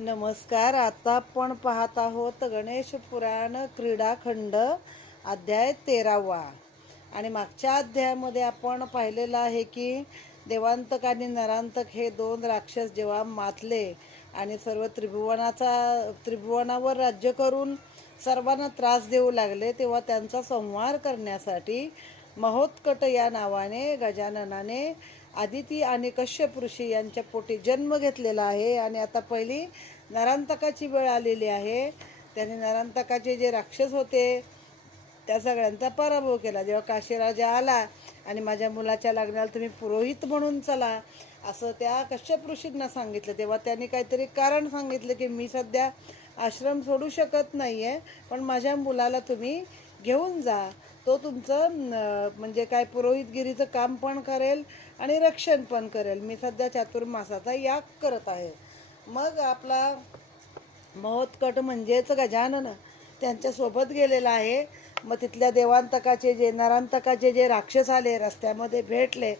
नमस्कार. आता आपण पाहत आहोत गणेश पुराण क्रीडाखंड अध्याय 13वा. आणि मागच्या अध्यायामध्ये आपण पाहिलेलं आहे की देवांतक आणि नरांतक हे दोन राक्षस जेव्हा मातले आणि सर्व त्रिभुवनावर राज्य करून सर्वांना त्रास देऊ लागले, तेव्हा त्यांचा संहार करण्यासाठी महोत्कट या नावाने गजाननाने आदिती आणि कश्यप ऋषी यांच्या पोटी जन्म घेतलेला आहे. आणि आता पहिली नरांतकाची वेळ आलेली आहे. त्याने नरांतकाचे जे राक्षस होते त्या सगळ्यांचा पराभव केला. जेव्हा काशीराजा आला आणि माझ्या मुलाच्या लग्नाला तुम्ही पुरोहित म्हणून चला असं त्या कश्यप ऋषींना सांगितलं, तेव्हा त्यांनी काहीतरी कारण सांगितलं की मी सध्या आश्रम सोडू शकत नाही आहे, पण माझ्या मुलाला तुम्ही घेऊन जा. तो तुमचं म्हणजे काय पुरोहितगिरीचं काम पण करेल आणि रक्षण पण करेल. मी सध्या चातुर्मासाचा याग करत आहे. मग आपला महोत्कट म्हणजेच गजानन त्यांच्यासोबत गेलेला आहे. मग तिथल्या देवांतकाचे जे नरांतकाचे जे राक्षस आले, रस्त्यामध्ये भेटले,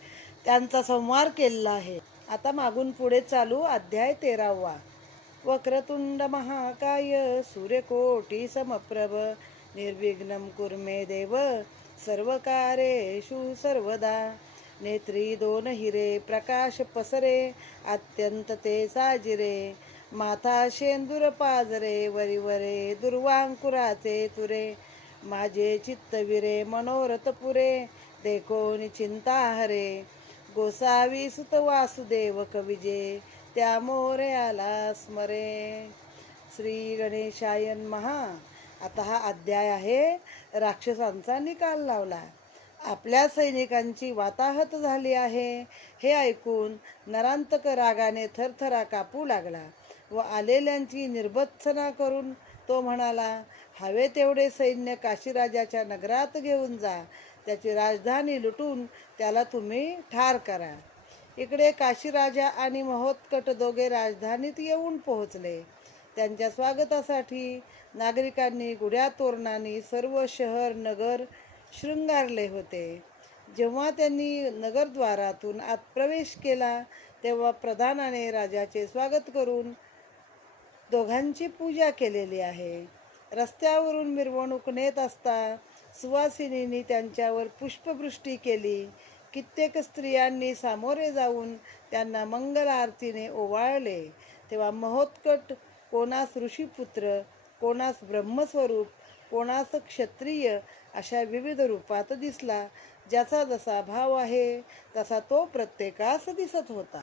त्यांचा संहार केलेला आहे. आता मागून पुढे चालू. अध्याय 13वा. वक्रतुंड महाकाय सूर्यकोटी समप्रभ निर्विघ्नं कुर्मे देव सर्वकार्येषु सर्वदा. नेत्री दोन हिरे प्रकाश पसरे अत्यंत ते साजिरे. माथा शेंदूर पाजरे वरिवरे दुर्वांकुराचे तुरे. माझे चित्तविरे मनोरथ पुरे देखोनी चिंता हरे. गोसावी सुत वासुदेव कविजे त्या मोरयाला स्मरे. श्री गणेशाय महा. आता हा अध्याय आहे राक्षसांचा निकाल लावला. आपल्या सैनिकांची वाताहत झाली आहे हे ऐकून नरांतक रागाने थरथरा कापू लागला व आलेल्यांची निर्भत्सना करून तो म्हणाला, हवे तेवढे सैन्य काशीराजाच्या नगरात घेऊन जा. त्याची राजधानी लुटून त्याला तुम्ही ठार करा. इकडे काशीराजा आणि महोत्कट दोघे राजधानीत येऊन पोहोचले. त्यांच्या स्वागतासाठी नागरिकांनी गुढ्या तोरणांनी सर्व शहर नगर शृंगारले होते. जेव्हा त्यांनी नगरद्वारातून आत प्रवेश केला तेव्हा प्रधानाने राजाचे स्वागत करून दोघांची पूजा केलेली आहे. रस्त्यावरून मिरवणूक नेत असता सुवासिनींनी त्यांच्यावर पुष्पवृष्टी केली. कित्येक स्त्रियांनी सामोरे जाऊन त्यांना मंगल आरतीने ओवाळले. तेव्हा महोत्कट कोणास ऋषीपुत्र, कोणास ब्रह्मस्वरूप, कोणास क्षत्रिय अशा विविध रूपात दिसला. ज्याचा जसा भाव आहे तसा तो प्रत्येकास दिसत होता.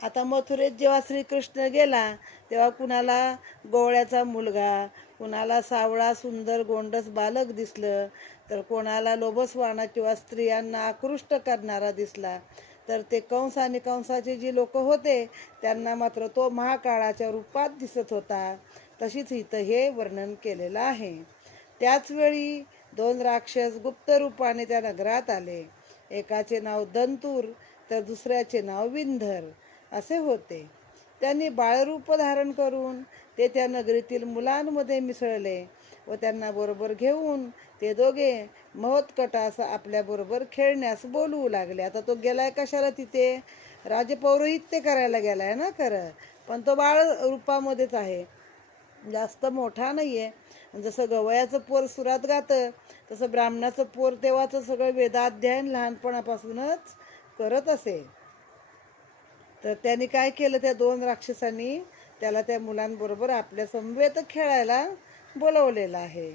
आता मथुरेत जेव्हा श्रीकृष्ण गेला तेव्हा कुणाला गोवळ्याचा मुलगा, कुणाला सावळा सुंदर गोंडस बालक दिसलं, तर कोणाला लोभसवाणा किंवा स्त्रियांना आकृष्ट करणारा दिसला, तर ते कंस आणि कंसाचे जी लोक होते त्यांना मात्र तो महाकाळाच्या रूपात दिसत होता. तशीच इथं हे वर्णन केलेलं आहे. त्याचवेळी दोन राक्षस गुप्त रूपाने त्या नगरात आले. एकाचे नाव दंतूर तर दुसऱ्याचे नाव विंधर असे होते. त्यांनी बाळरूप धारण करून ते त्या नगरीतील मुलांमध्ये मिसळले व त्यांना बरोबर घेऊन ते दोघे महोत्कटास आपल्याबरोबर खेळण्यास बोलवू लागले. आता तो गेलाय कशाला तिथे? राजपौरोहित्य करायला गेलाय ना खरं, पण तो बाळ रूपामध्येच आहे, जास्त मोठा नाहीये. जसं गवयाचं पोर सुरात गातं तसं ब्राह्मणाचं पोर तेव्हाचं सगळं वेदाध्ययन लहानपणापासूनच करत असे. तर त्यांनी काय केलं, त्या दोन राक्षसांनी त्याला त्या मुलांबरोबर आपल्या समवेत खेळायला बोलवलेलं आहे.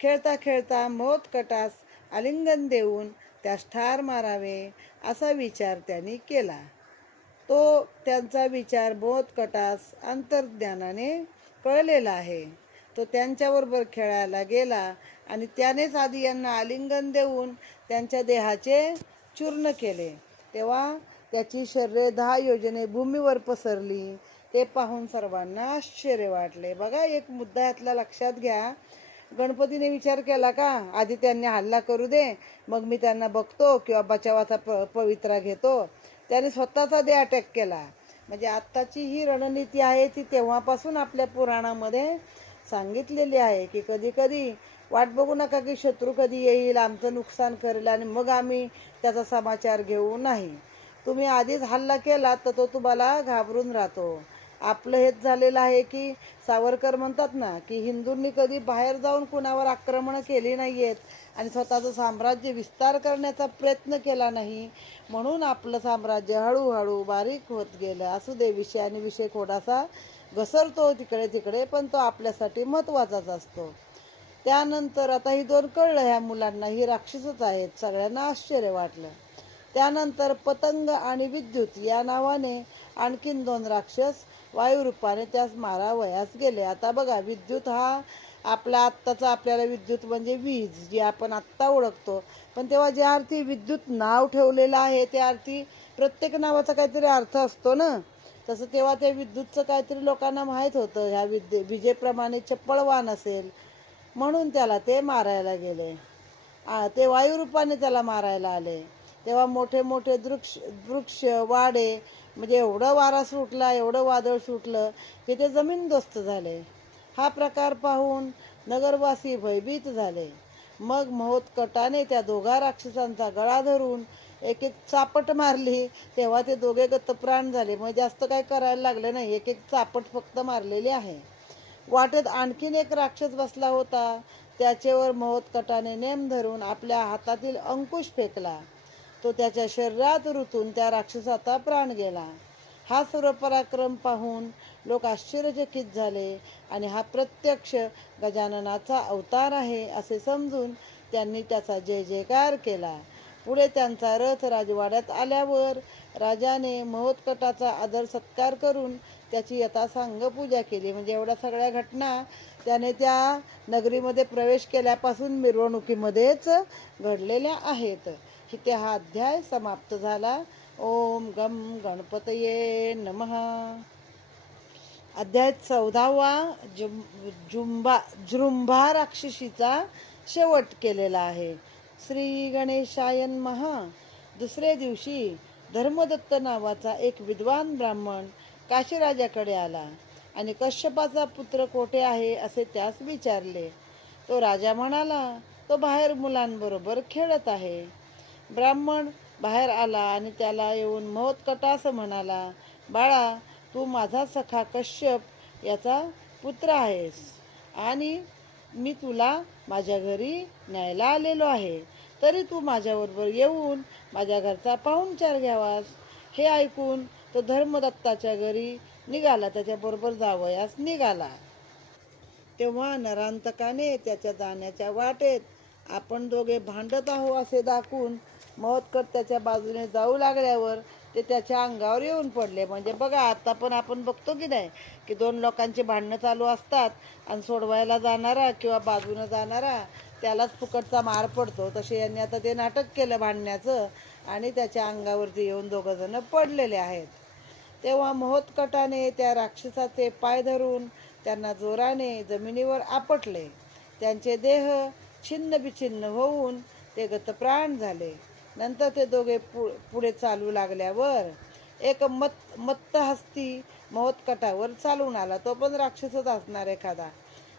खेळता खेळता महोत्कटास आलिंगन देऊन त्यास ठार मारावे असा विचार त्यांनी केला. तो त्यांचा विचार महोत्कटास अंतर्ज्ञानाने कळलेला आहे. तो त्यांच्याबरोबर खेळायला गेला आणि त्यानेच आधी यांना आलिंगन देऊन त्यांच्या देहाचे चूर्ण केले. तेव्हा त्याची शरीरे 10 योजने भूमीवर पसरली. ते पाहून सर्वांना आश्चर्य वाटले. बघा, एक मुद्दा यातला लक्षात घ्या. गणपतीने विचार केला का आधी त्यांनी हल्ला करू दे, मग मी त्यांना बघतो किंवा बचावाचा पवित्रा घेतो. त्याने स्वतःचा दे अटॅक केला. म्हणजे आत्ताची ही रणनीती आहे ती तेव्हापासून आपल्या पुराणामध्ये सांगितलेली आहे की कधी कधी वाट बघू नका की शत्रू कधी येईल, आमचं नुकसान करेल आणि मग आम्ही त्याचा समाचार घेऊ. नाही, तुम्ही आधीच हल्ला केला तर तो तुम्हाला घाबरून राहतो. आपलं हेच झालेलं आहे की सावरकर म्हणतात ना की हिंदूंनी कधी बाहेर जाऊन कुणावर आक्रमणं केली नाही आहेत आणि स्वतःचं साम्राज्य विस्तार करण्याचा प्रयत्न केला नाही, म्हणून आपलं साम्राज्य हळूहळू बारीक होत गेलं. असू दे, विषय आणि विषय थोडासा घसरतो तिकडे तिकडे, पण तो आपल्यासाठी महत्त्वाचाच असतो. त्यानंतर आता ही दोन कळलं ह्या मुलांना, ही राक्षसच आहेत. सगळ्यांना आश्चर्य वाटलं. त्यानंतर पतंग आणि विद्युत या नावाने आणखीन दोन राक्षस वायुरूपाने त्यास मारावयास गेले. आता बघा, विद्युत हा आपला आत्ताचा आपल्याला विद्युत म्हणजे वीज जी आपण आत्ता ओळखतो, पण तेव्हा ज्या अर्थी विद्युत नाव ठेवलेलं आहे त्या अर्थी प्रत्येक नावाचा काहीतरी अर्थ असतो ना. तसं तेव्हा त्या विद्युतचं काहीतरी लोकांना माहीत होतं, ह्या विजेप्रमाणे चपळवान असेल म्हणून त्याला ते मारायला गेले. ते वायुरूपाने त्याला मारायला आले. तेव्हा मोठे मोठे वृक्ष वाडे म्हणजे एवढं वारा सुटला, एवढं वादळ सुटलं की ते जमीनदोस्त झाले. हा प्रकार पाहून नगरवासी भयभीत झाले. मग महोत्कटाने त्या दोघा राक्षसांचा गळा धरून एक एक चापट मारली. तेव्हा ते दोघे गतप्राण झाले. मग जास्त काय करायला लागलं नाही, एक एक चापट फक्त मारलेली आहे. वाटेत आणखीन एक राक्षस बसला होता. त्याच्यावर महोत्कटाने नेम धरून आपल्या हातातील अंकुश फेकला. तो त्याच्या शरीरात रुतून त्या राक्षसाचा प्राण गेला. हा सर्व पराक्रम पाहून लोक आश्चर्यचकित झाले आणि हा प्रत्यक्ष गजाननाचा अवतार आहे असे समजून त्यांनी त्याचा जय जयकार केला. पुढे त्यांचा रथ राजवाड्यात आल्यावर राजाने महोत्कटाचा आदर सत्कार करून त्याची यथासांग पूजा केली. म्हणजे एवढ्या सगळ्या घटना त्याने त्या नगरीमध्ये प्रवेश केल्यापासून मिरवणुकीमध्येच घडलेल्या आहेत. इथे हा अध्याय समाप्त झाला. ओम गम गणपतये नमः. अध्याय 14 जृंभा राक्षसीचा शेवट केलेला आहे. श्री गणेशाय नमः. दुसरे दिवशी धर्मदत्त नावाचा एक विद्वान ब्राह्मण काशीराजाकडे आला आणि कश्यपाचा पुत्र कोठे आहे असे त्यास विचारले. तो राजा म्हणाला, तो बाहेर मुलांबरोबर खेळत आहे. ब्राह्मण बाहेर आला आणि त्याला येऊन महोत्कटास म्हणाला, बाळा, तू माझा सखा कश्यप याचा पुत्र आहेस आणि मी तुला माझ्या घरी न्यायला आलेलो आहे, तरी तू माझ्याबरोबर येऊन माझ्या घरचा पाहुणचार घ्यावास. हे ऐकून तो धर्मदत्ताच्या घरी निघाला, त्याच्याबरोबर जावयास निघाला. तेव्हा नरांतकाने त्याच्या जाण्याच्या वाटेत आपण दोघे भांडत आहो असे दाखवून महोत्कट त्याच्या बाजूने जाऊ लागल्यावर ते त्याच्या अंगावर येऊन पडले. म्हणजे बघा, आता पण आपण बघतो की नाही की दोन लोकांची भांडणं चालू असतात आणि सोडवायला जाणारा किंवा बाजूनं जाणारा त्यालाच फुकटचा मार पडतो. तसे यांनी आता ते नाटक केलं भांडण्याचं आणि त्याच्या अंगावरती येऊन दोघंजणं पडलेले आहेत. तेव्हा महोत्कटाने त्या राक्षसाचे पाय धरून त्यांना जोराने जमिनीवर आपटले. त्यांचे देह छिन्न बिछिन्न होऊन ते गतप्राण झाले. नंतर ते दोघे पुढे चालू लागल्यावर एक मत्त हस्ती महोत्कटावर चालून आला. तो पण राक्षसच असणार एखादा.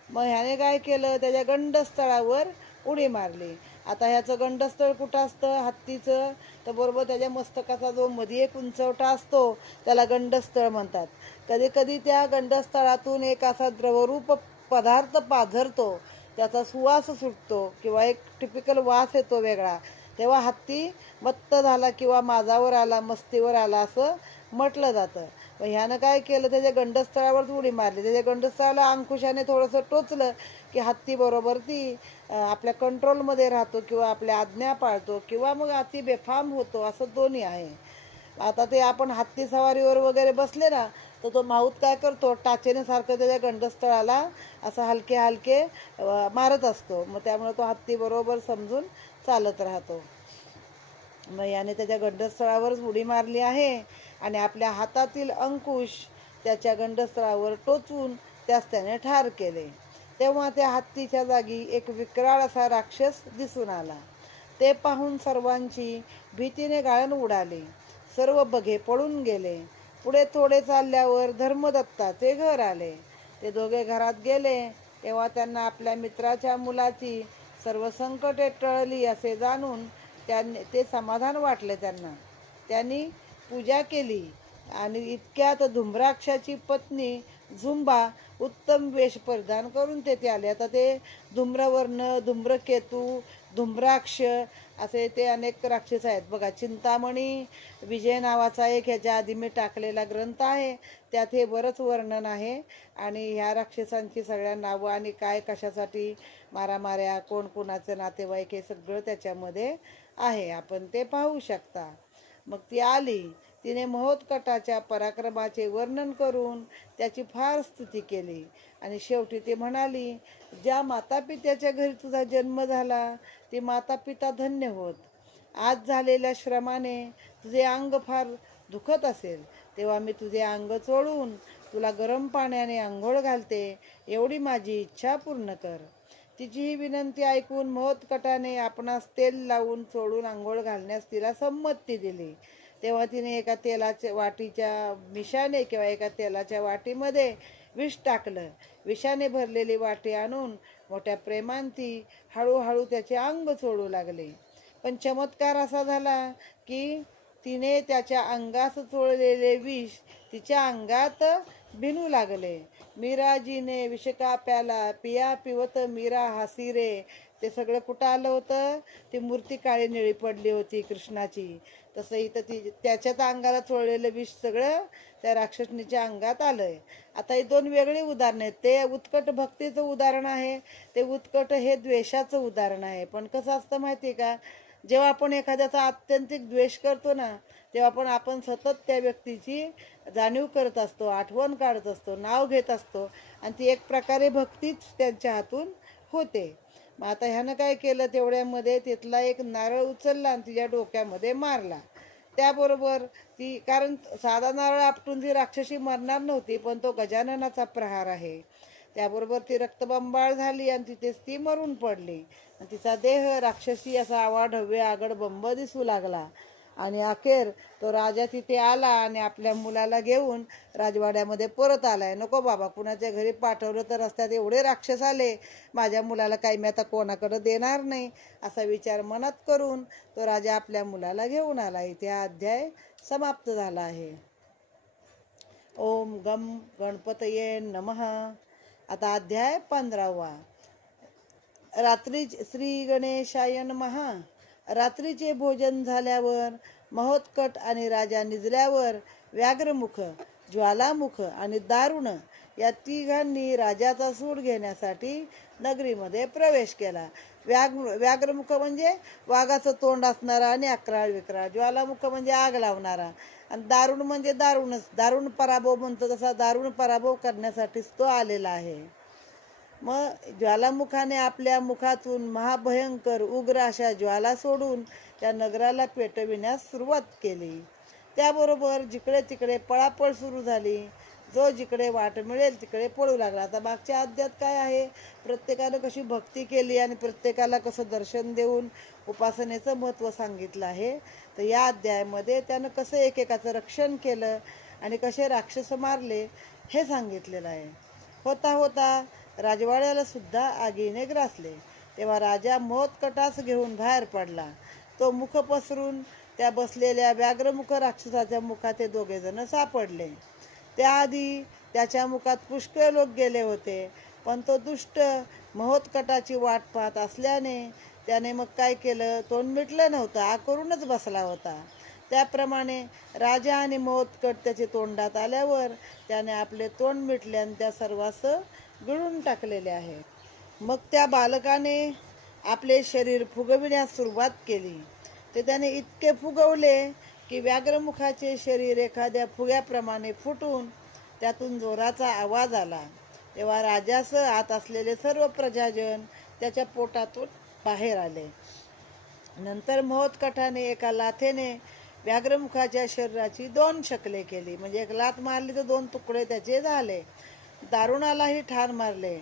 मग ह्याने काय केलं, त्याच्या गंडस्थळावर उडी मारली. आता ह्याचं गंडस्थळ कुठं असतं हत्तीचं, तर बरोबर त्याच्या मस्तकाचा जो मध्ये एक उंचवटा असतो त्याला गंडस्थळ म्हणतात. कधी कधी त्या गंडस्थळातून एक असा द्रवरूप पदार्थ पाझरतो, त्याचा सुवास सुटतो किंवा एक टिपिकल वास येतो वेगळा. तेव्हा हत्ती मत्त झाला किंवा माझावर आला, मस्तीवर आला असं म्हटलं जातं. मग ह्यानं काय केलं, त्याच्या गंडस्थळावर उडी मारली. त्याच्या गंडस्थळाला अंकुशाने थोडंसं टोचलं की हत्ती बरोबर ती आपल्या कंट्रोलमध्ये राहतो किंवा आपल्या आज्ञा पाळतो किंवा मग अति बेफाम होतो, असं दोन्ही आहे. आता ते आपण हत्ती सवारीवर वगैरे बसले ना, तर तो माऊत काय करतो, टाचेने सारखं त्याच्या गंडस्थळाला असं हलके हलके मारत असतो. मग त्यामुळे तो हत्ती बरोबर समजून चालत राहतो. मग याने त्याच्या गंडस्थळावरच उडी मारली आहे आणि आपल्या हातातील अंकुश त्याच्या गंडस्थळावर टोचून त्यास त्याने ठार केले. तेव्हा त्या हत्तीच्या जागी एक विक्राळ असा राक्षस दिसून आला. ते पाहून सर्वांची भीतीने गाळण उडाली. सर्व बघे पळून गेले. पुढे थोडे चालल्यावर धर्मदत्ताचे घर आले. ते दोघे घरात गेले तेव्हा त्यांना आपल्या मित्राच्या मुलाची सर्व संकटे टळली असे जाणून ते समाधान वाटले त्यांना. त्यांनी पूजा केली. आणि इतक्यात धुम्राक्षाची पत्नी झुंबा उत्तम वेश परिधान करून तेथे आले. आता ते धूम्रवर्ण, धूम्रकेतू, धुम्राक्ष असे ते अनेक राक्षस आहेत बघा. चिंतामणी विजय नावाचा एक ह्याच्या आधी मी टाकलेला ग्रंथ आहे, त्यात हे बरंच वर्णन आहे. आणि ह्या राक्षसांची सगळ्या नावं आणि काय कशासाठी मारामाऱ्या, कोण कोणाचं नातेवाईक, हे सगळं त्याच्यामध्ये आहे, आपण ते पाहू शकता. मग ती आली, तिने महोत्कटाच्या पराक्रमाचे वर्णन करून त्याची फार स्तुती केली. आणि शेवटी ती म्हणाली, ज्या मातापित्याच्या घरी तुझा जन्म झाला ते मातापिता धन्य होत. आज झालेल्या श्रमाने तुझे अंग फार दुखत असेल, तेव्हा मी तुझे अंग चोळून तुला गरम पाण्याने आंघोळ घालते, एवढी माझी इच्छा पूर्ण कर. तिची ही विनंती ऐकून महोत्कटाने आपणास तेल लावून चोळून आंघोळ घालण्यास तिला संमती दिली. तेव्हा तिने एका तेलाच्या वाटीच्या विषाने किंवा एका तेलाच्या वाटीमध्ये विष टाकलं. विषाने भरलेली वाटी आणून मोठ्या प्रेमांती हळूहळू त्याचे अंग चोळू लागले. पण चमत्कार असा झाला की तिने त्याच्या अंगास चोळलेले विष तिच्या अंगात भिनू लागले. मीराजीने विष का प्याला, पिया पिवत मीरा हासी रे. ते सगळं कुठं आलं होतं? ती मूर्ती काळी निळी पडली होती कृष्णाची. तसं इथं त्याच्याच अंगाला चोळलेलं विष सगळं त्या राक्षसनीच्या अंगात आलंय. आता ही दोन वेगळी उदाहरणं आहेत. ते उत्कट भक्तीचं उदाहरण आहे, ते उत्कट हे द्वेषाचं उदाहरण आहे. पण कसं असतं माहिती आहे का, जेव्हा आपण एखाद्याचा आत्यंतिक द्वेष करतो ना, तेव्हा आपण सतत त्या व्यक्तीची जाणीव करत असतो, आठवण काढत असतो, नाव घेत असतो, आणि ती एक प्रकारे भक्तीच त्यांच्या हातून होते. मग आता ह्यानं काय केलं, तेवढ्यामध्ये तिथला एक नारळ उचलला आणि तिच्या डोक्यामध्ये मारला. त्याबरोबर ती, कारण साधा नारळ आपटून ती राक्षसी मरणार नव्हती, पण तो गजाननाचा प्रहार आहे. त्याबरोबर ती रक्तबंबाळ झाली आणि तिथेच ती मरून पडली. आणि तिचा देह राक्षसी असा आवाढव्य आगड बंब दिसू लागला. आणि अखेर तो राजा तिथे आला आणि आपल्या मुलाला घेऊन राजवाड्यामध्ये परत आलाय. नको बाबा, कुणाच्या घरी पाठवलं तर रस्त्यात एवढे राक्षस आले, माझ्या मुलाला काही मी आता कोणाकडे देणार नाही असा विचार मनात करून तो राजा आपल्या मुलाला घेऊन आला. इथे हा अध्याय समाप्त झाला आहे. ओम गम गणपतये नमः. आता अध्याय 15वा. रात्री श्री गणेशाय नमः. रात्रीचे भोजन झाल्यावर महोत्कट आणि राजा निजल्यावर व्याघ्रमुख, ज्वालामुख आणि दारुण या तिघांनी राजाचा सूड घेण्यासाठी नगरीमध्ये प्रवेश केला. व्याघ्रमुख म्हणजे वाघाचं तोंड असणारा आणि अक्राळ विक्राळ, ज्वालामुख म्हणजे आग लावणारा, आणि दारुण म्हणजे दारुण पराभव म्हणतो तसा दारुण पराभव करण्यासाठीच तो आलेला आहे. मग ज्वालामुखाने आपल्या मुखातून महाभयंकर उग्र अशा ज्वाला सोडून त्या नगराला पेटविण्यास सुरुवात केली. त्याबरोबर जिकडे तिकडे पळापळ सुरू झाली. जो जिकडे वाट मिळेल तिकडे पळू लागला. आता मागच्या अध्यायात काय आहे, प्रत्येकानं कशी भक्ती केली आणि प्रत्येकाला कसं दर्शन देऊन उपासनेचं महत्त्व सांगितलं आहे. तर या अध्यायामध्ये त्यानं कसं एकेकाचं रक्षण केलं आणि कसे राक्षस मारले हे सांगितलेलं आहे. होता होता राजवाड्याला सुद्धा आगीने ग्रासले. तेव्हा राजा महोत्कटास घेऊन बाहेर पडला. तो मुख पसरून त्या बसलेल्या व्याघ्रमुख राक्षसाच्या मुखात ते दोघे जण सापडले. त्याआधी त्याच्या मुखात पुष्कळ लोक गेले होते, पण तो दुष्ट महोत्कटाची वाट पाहत असल्याने त्याने मग काय केलं, तोंड मिटलं नव्हतं, आ करूनच बसला होता. त्याप्रमाणे राजा आणि महोत्कट त्याचे तोंडात आल्यावर त्याने आपले तोंड मिटले आणि त्या सर्वांस गिळून टाकलेले आहे. मग त्या बालकाने आपले शरीर फुगविण्यास सुरुवात केली. ते त्याने इतके फुगवले की व्याघ्रमुखाचे शरीर एखाद्या फुग्याप्रमाणे फुटून त्यातून जोराचा आवाज आला. तेव्हा राजास आत असलेले सर्व प्रजाजन त्याच्या पोटातून बाहेर आले. नंतर महोत्कटाने एका लाथेने व्याघ्रमुखाच्या शरीराची 2 शकले केली. म्हणजे एक लाथ मारली तर 2 तुकडे त्याचे झाले. दारुणालाही ठार मारले.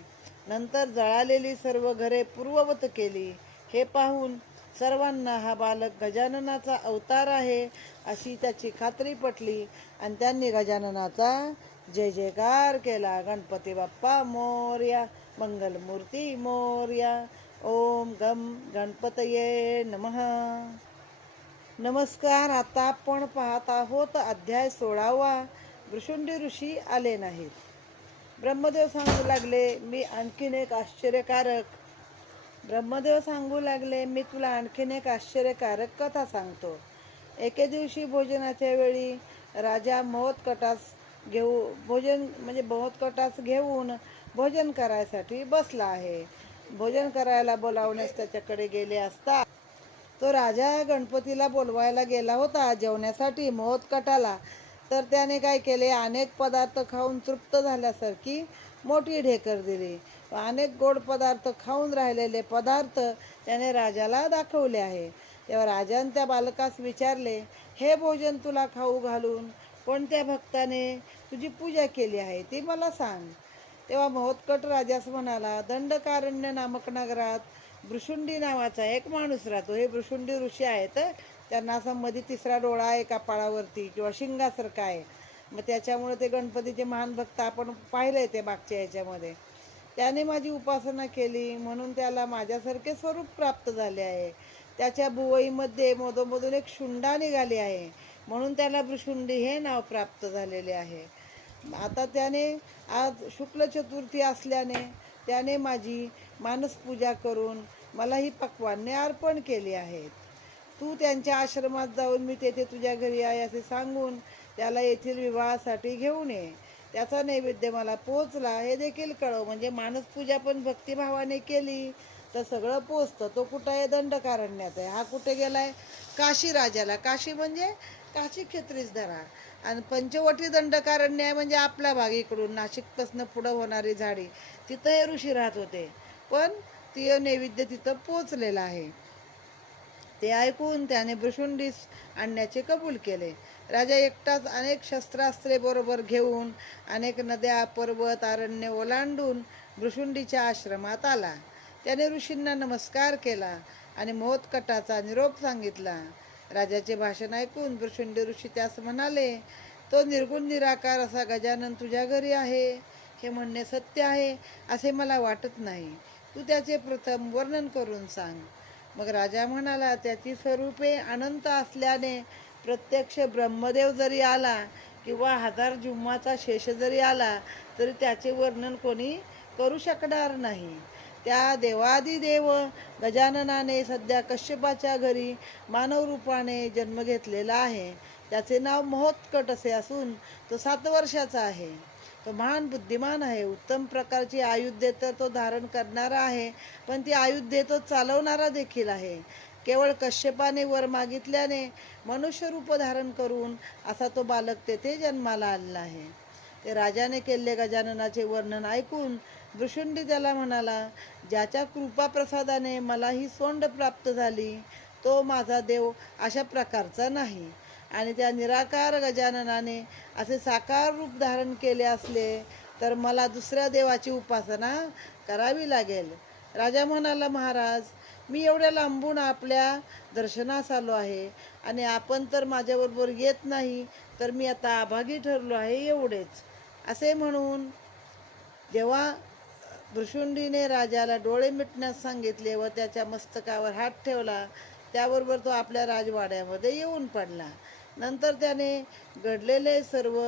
नंतर जळालेली सर्व घरे पूर्ववत केली. हे पाहून सर्वांना हा बालक गजाननाचा अवतार आहे अशी त्याची खात्री पटली आणि त्यांनी गजाननाचा जय जयकार केला. गणपती बाप्पा मोरया, मंगलमूर्ती मोरया. ओम गम गणपतये नमः. नमस्कार. आता आपण पाहत आहोत अध्याय 16वा. भृशुंडी ऋषी आले नाहीत. ब्रह्मदेव सांगू लागले, मी आणखीन एक आश्चर्यकारक ब्रह्मदेव सांगू लागले, मी तुला आणखीन एक आश्चर्यकारक कथा सांगतो. एके दिवशी भोजनाच्या वेळी राजा महोत्कटास घेऊन भोजन करायसाठी बसला आहे. भोजन करायला बोलावण्यास त्याच्याकडे गेले असता तो राजा गणपतीला बोलवायला गेला होता जेवण्यासाठी महोत्कटाला. तर त्याने काय केले, अनेक पदार्थ खाऊन तृप्त झाल्यासारखी मोठी ढेकर दिली. अनेक गोड पदार्थ खाऊन राहिलेले पदार्थ त्याने राजाला दाखवले आहे. तेव्हा राजाने त्या बालकास विचारले, हे भोजन तुला खाऊ घालून कोणत्या भक्ताने तुझी पूजा केली आहे ती मला सांग. तेव्हा महोत्कट राजास म्हणाला, दंडकारण्य नामक नगरात भृशुंडी नावाचा एक माणूस राहतो. हे भृशुंडी ऋषी आहेत. त्यांना असा मध्ये तिसरा डोळा आहे कपाळावरती किंवा शिंगासारखा आहे. मग त्याच्यामुळे ते गणपतीचे महान भक्त आपण पाहिले ते मागच्या याच्यामध्ये. त्याने माझी उपासना केली म्हणून त्याला माझ्यासारखे स्वरूप प्राप्त झाले आहे. त्याच्या भुवईमध्ये मधोमधून एक शुंडा निघाली आहे म्हणून त्याला भृशुंडी हे नाव प्राप्त झालेले आहे. आता त्याने आज शुक्ल चतुर्थी असल्याने त्याने माझी मानसपूजा करून मला ही पक्वान्ने अर्पण केली आहेत. तू त्यांच्या आश्रमात जाऊन मी तेथे तुझ्या घरी आहे असे सांगून त्याला येथील विवाहासाठी घेऊन ये. त्याचा नैवेद्य मला पोचला हे देखील कळव. म्हणजे मानसपूजा पण भक्तिभावाने केली तर सगळं पोचतं. तो कुठं आहे, दंडकारण्यात आहे. हा कुठे गेलाय, काशी राजाला. काशी म्हणजे काशी क्षेत्रीच धरा. आणि पंचवटी दंडकारण्य आहे म्हणजे आपला भाग, इकडून नाशिकपासून पुढं होणारी झाडी, तिथं हे ऋषी राहत होते. पण ते नैवेद्य तिथं पोचलेलं आहे. ते ऐकून त्याने भृशुंडीस आणण्याचे कबूल केले. राजा एकटाच अनेक शस्त्रास्त्रे बरोबर घेऊन अनेक नद्या पर्वत अरण्य ओलांडून भृशुंडीच्या आश्रमात आला. त्याने ऋषींना नमस्कार केला आणि महोत्कटाचा निरोप सांगितला. राजाचे भाषण ऐकून भृशुंडी ऋषी त्यास म्हणाले, तो निर्गुण निराकार असा गजानन तुझ्या घरी आहे हे म्हणणे सत्य आहे असे मला वाटत नाही. तू त्याचे प्रथम वर्णन करून सांग. मग राजा म्हणाला, त्याची स्वरूपे अनंत असल्याने प्रत्यक्ष ब्रह्मदेव जरी आला किंवा 1000 जुम्माचा शेष जरी आला तरी त्याचे वर्णन कोणी करू शकणार नाही. त्या देवादिदेव गजाननाने सध्या कश्यपाच्या घरी मानव रूपाने जन्म घेतलेला आहे. त्याचे नाव महोत्कट असे असून तो 7 वर्षाचा आहे. तो महान बुद्धिमान आहे. उत्तम प्रकारची आयुधे तर तो धारण करणारा आहे, पण ती आयुधे तो चालवणारा देखील आहे. केवळ कश्यपाने वर मागितल्याने मनुष्य रूप धारण करून असा तो बालक तेथे जन्माला आलेला आहे. ते राजाने केलेले गजाननाचे वर्णन ऐकून भृशुंडी त्याला म्हणाला, ज्याच्या कृपाप्रसादाने मला ही सोंड प्राप्त झाली तो माझा देव अशा प्रकारचा नाही. आणि त्या निराकार गजाननाने असे साकार रूप धारण केले असले तर मला दुसऱ्या देवाची उपासना करावी लागेल. राजा म्हणाला, महाराज, मी एवढ्या लांबून आपल्या दर्शनास आलो आहे आणि आपण तर माझ्याबरोबर येत नाही, तर मी आता अभागी ठरलो आहे एवढेच. असे म्हणून जेव्हा भृशुंडीने राजाला डोळे मिटण्यास सांगितले व त्याच्या मस्तकावर हात ठेवला, त्याबरोबर तो आपल्या राजवाड्यामध्ये येऊन पडला. नंतर त्याने घडलेले सर्व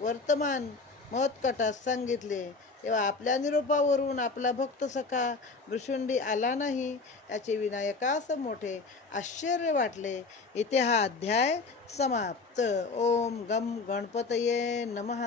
वर्तमान महोत्कटास सांगितले. तेव्हा आपल्या निरोपावरून आपला भक्त सखा भृशुंडी आला नाही याचे विनायकास मोठे आश्चर्य वाटले. इथे हा अध्याय समाप्त. ओम गम गणपतये नमः.